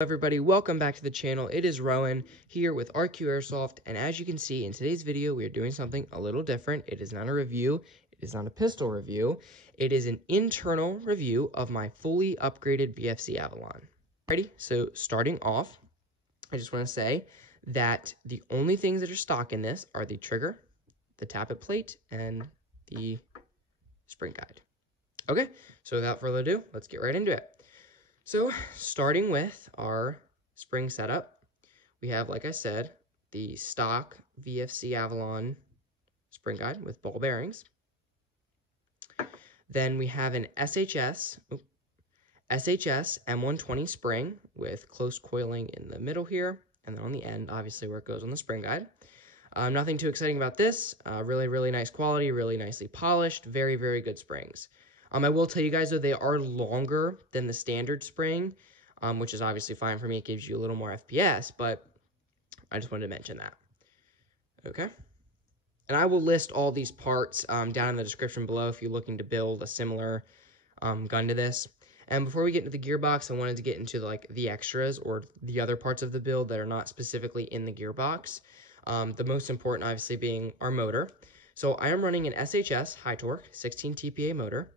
Everybody, welcome back to the channel. It is Rowan here with RQ Airsoft, and as you can see in today's video, we are doing something a little different. It is not a review, it is not a pistol review, it is an internal review of my fully upgraded VFC Avalon. Alrighty, so starting off, I just want to say that the only things that are stock in this are the trigger, the tappet plate, and the spring guide. Okay, so without further ado, let's get right into it. So, starting with our spring setup, we have, like I said, the stock VFC Avalon spring guide with ball bearings. Then we have an SHS M120 spring with close coiling in the middle here, and then on the end, obviously, where it goes on the spring guide. Nothing too exciting about this. Really nice quality, really nicely polished, very good springs. I will tell you guys, though, they are longer than the standard spring, which is obviously fine for me. It gives you a little more FPS, but I just wanted to mention that. Okay. And I will list all these parts down in the description below if you're looking to build a similar gun to this. And before we get into the gearbox, I wanted to get into the extras or the other parts of the build that are not specifically in the gearbox. The most important, obviously, being our motor. So I am running an SHS high torque 16 TPA motor.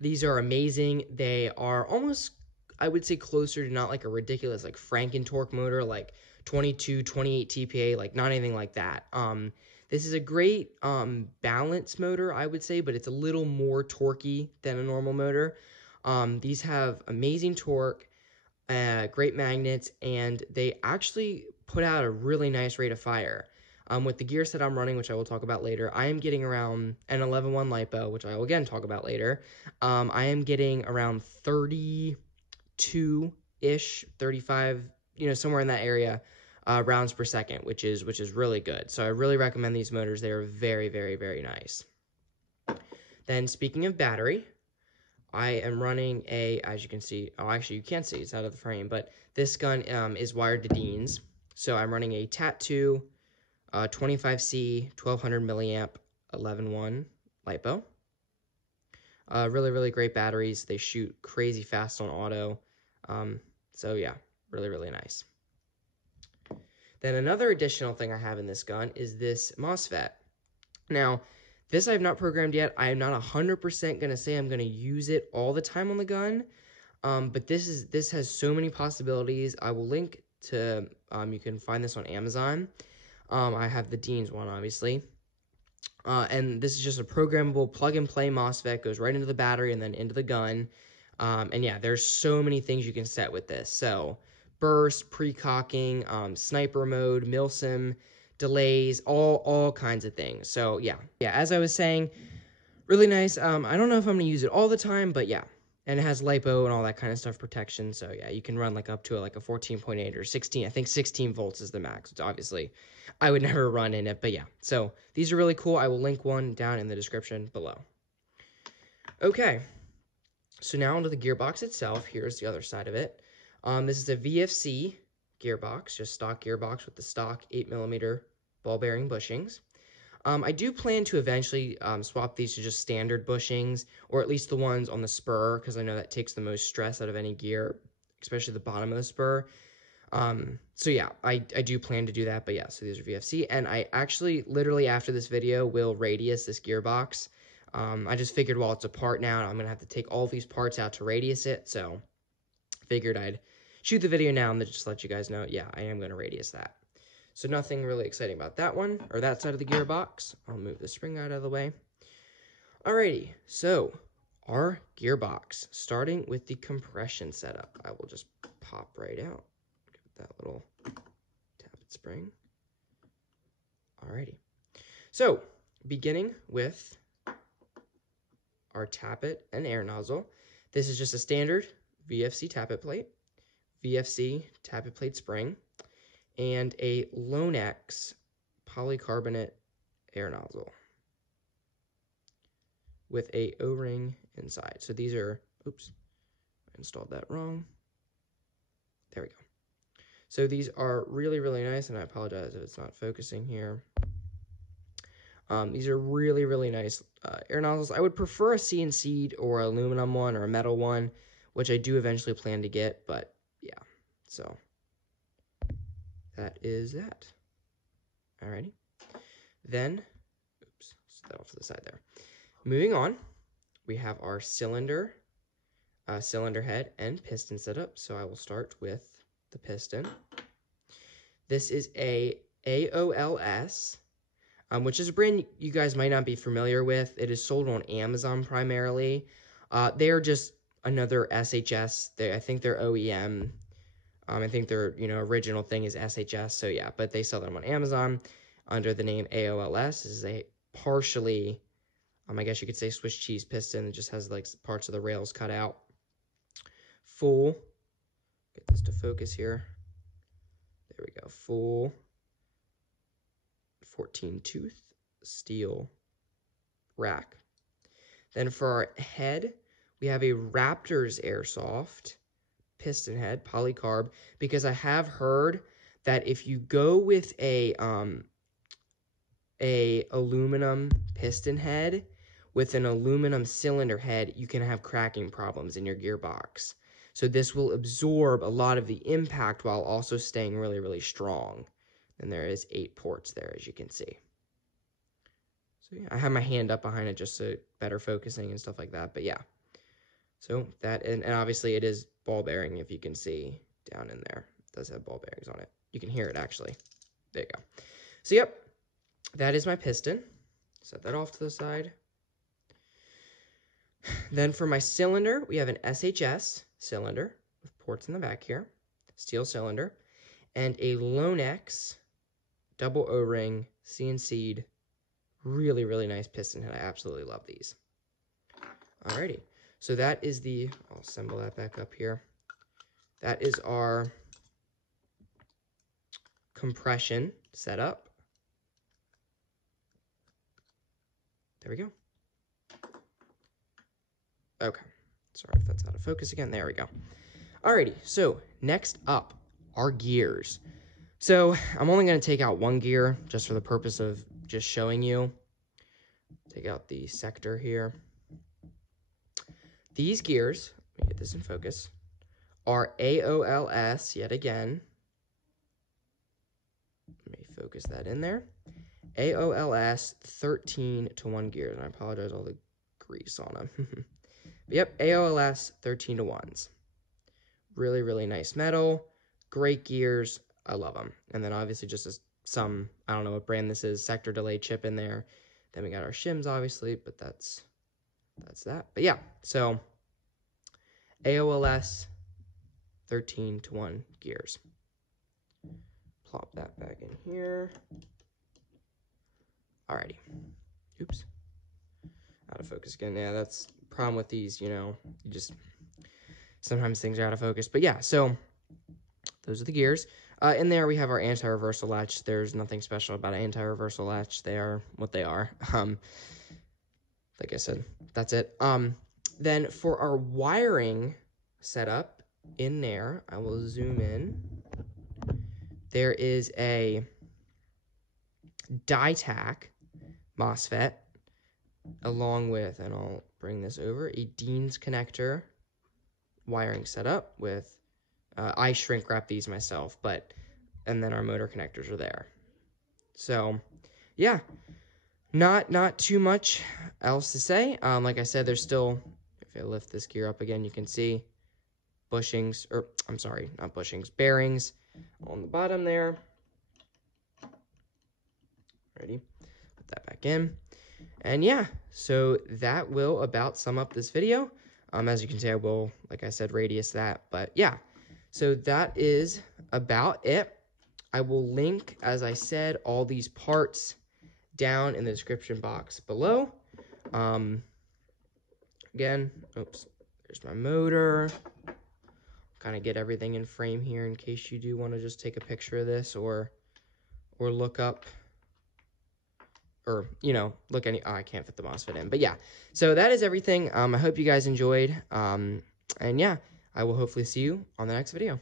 These are amazing. They are almost, I would say, closer to not like a ridiculous like Franken torque motor, like 22, 28 TPA, like not anything like that. This is a great balance motor, I would say, but it's a little more torquey than a normal motor. These have amazing torque, great magnets, and they actually put out a really nice rate of fire. With the gear set I'm running, which I will talk about later, I am getting around an 11.1 LiPo, which I will again talk about later. I am getting around 32-ish, 35, somewhere in that area, rounds per second, which is really good. So I really recommend these motors. They are very nice. Then speaking of battery, I am running as you can see, actually you can't see, it's out of the frame, but this gun is wired to Dean's. So I'm running a TAT2 25C 1200 milliamp 11.1 LiPo. Really great batteries. They shoot crazy fast on auto. So yeah, really nice. Then another additional thing I have in this gun is this MOSFET. Now, this I have not programmed yet. I am not 100% going to say I'm going to use it all the time on the gun. But this has so many possibilities. I will link to, you can find this on Amazon. I have the Dean's one, obviously. And this is just a programmable plug-and-play MOSFET. Goes right into the battery and then into the gun. And yeah, there's so many things you can set with this. So, burst, pre-cocking, sniper mode, milsim, delays, all kinds of things. So, yeah, as I was saying, really nice. I don't know if I'm going to use it all the time, but yeah. And it has LiPo and all that kind of stuff protection. So, yeah, you can run up to a 14.8 or 16. I think 16 volts is the max, which obviously I would never run in it. But, yeah, so these are really cool. I will link one down in the description below. Okay, so now onto the gearbox itself. Here's the other side of it. This is a VFC gearbox, just stock gearbox with the stock 8mm ball bearing bushings. I do plan to eventually swap these to just standard bushings, or at least the ones on the spur, because I know that takes the most stress out of any gear, especially the bottom of the spur. So yeah, I do plan to do that, but yeah, so these are VFC, and I actually, literally after this video, will radius this gearbox. I just figured while it's apart now, I'm going to have to take all these parts out to radius it, so figured I'd shoot the video now and just let you guys know, yeah, I am going to radius that. So nothing really exciting about that one, or that side of the gearbox. I'll move the spring out of the way. Alrighty, so our gearbox, starting with the compression setup. I will just pop right out. Give it that little tappet spring. Alrighty. So, beginning with our tappet and air nozzle. This is just a standard VFC tappet plate, VFC tappet plate spring, and a Lonex polycarbonate air nozzle with a O-ring inside. So these are, oops, I installed that wrong. There we go. So these are really nice, and I apologize if it's not focusing here. These are really nice air nozzles. I would prefer a CNC or aluminum one or a metal one. which I do eventually plan to get, but yeah, so that is that. Alrighty. Then, oops, set that off to the side there. Moving on, we have our cylinder head and piston setup. So I will start with the piston. This is a AOLS, which is a brand you guys might not be familiar with. It is sold on Amazon primarily. They are just another SHS. I think they're OEM. I think their original thing is SHS. So yeah, but they sell them on Amazon under the name AOLS. This is a partially, I guess you could say Swiss cheese piston. It just has like parts of the rails cut out. Full, get this to focus here. There we go. Full 14 tooth steel rack. Then for our head, we have a Raptors Airsoft piston head, polycarb, because I have heard that if you go with a aluminum piston head with an aluminum cylinder head, you can have cracking problems in your gearbox. So this will absorb a lot of the impact while also staying really, really strong. And there is 8 ports there, as you can see. So yeah, I have my hand up behind it just so better focusing and stuff like that. But yeah, so that, and obviously it is ball bearing, if you can see down in there. It does have ball bearings on it. You can hear it actually. There you go. So yep, that is my piston. Set that off to the side. Then for my cylinder, we have an SHS cylinder with ports in the back here, steel cylinder, and a Lonex double O-ring CNC'd, really, really nice piston head. I absolutely love these. Alrighty, so that is I'll assemble that back up here. That is our compression setup. There we go. Okay, sorry if that's out of focus again. There we go. Alrighty, so next up, our gears. So I'm only going to take out one gear just for the purpose of just showing you. Take out the sector here. These gears, let me get this in focus, are AOLS yet again. Let me focus that in there. AOLS 13:1 gears, and I apologize all the grease on them. Yep, AOLS 13:1s. Really, really nice metal. Great gears. I love them. And then obviously just some, I don't know what brand this is, sector delay chip in there. Then we got our shims, obviously, but that's that. But yeah, so AOLS 13:1 gears. Plop that back in here. Alrighty. Oops. Out of focus again. Yeah, that's the problem with these, sometimes things are out of focus. But yeah, so those are the gears. In there we have our anti-reversal latch. There's nothing special about an anti-reversal latch. They are what they are. Like I said, that's it. Then for our wiring setup in there, I will zoom in. There is a Dytac MOSFET along with, and I'll bring this over, a Dean's connector wiring setup with, I shrink wrap these myself, and then our motor connectors are there. So, yeah, not too much else to say. Like I said, there's still, if I lift this gear up again, you can see bushings, or I'm sorry, not bushings, bearings on the bottom there. Ready? Put that back in. And yeah, so that will about sum up this video. As you can see, I will, like I said, radius that. But yeah, so that is about it. I will link, as I said, all these parts down in the description box below. Again, oops, there's my motor. Kind of get everything in frame here in case you do want to just take a picture of this or look up. Or, look I can't fit the MOSFET in. But yeah, so that is everything. I hope you guys enjoyed. And yeah, I will hopefully see you on the next video.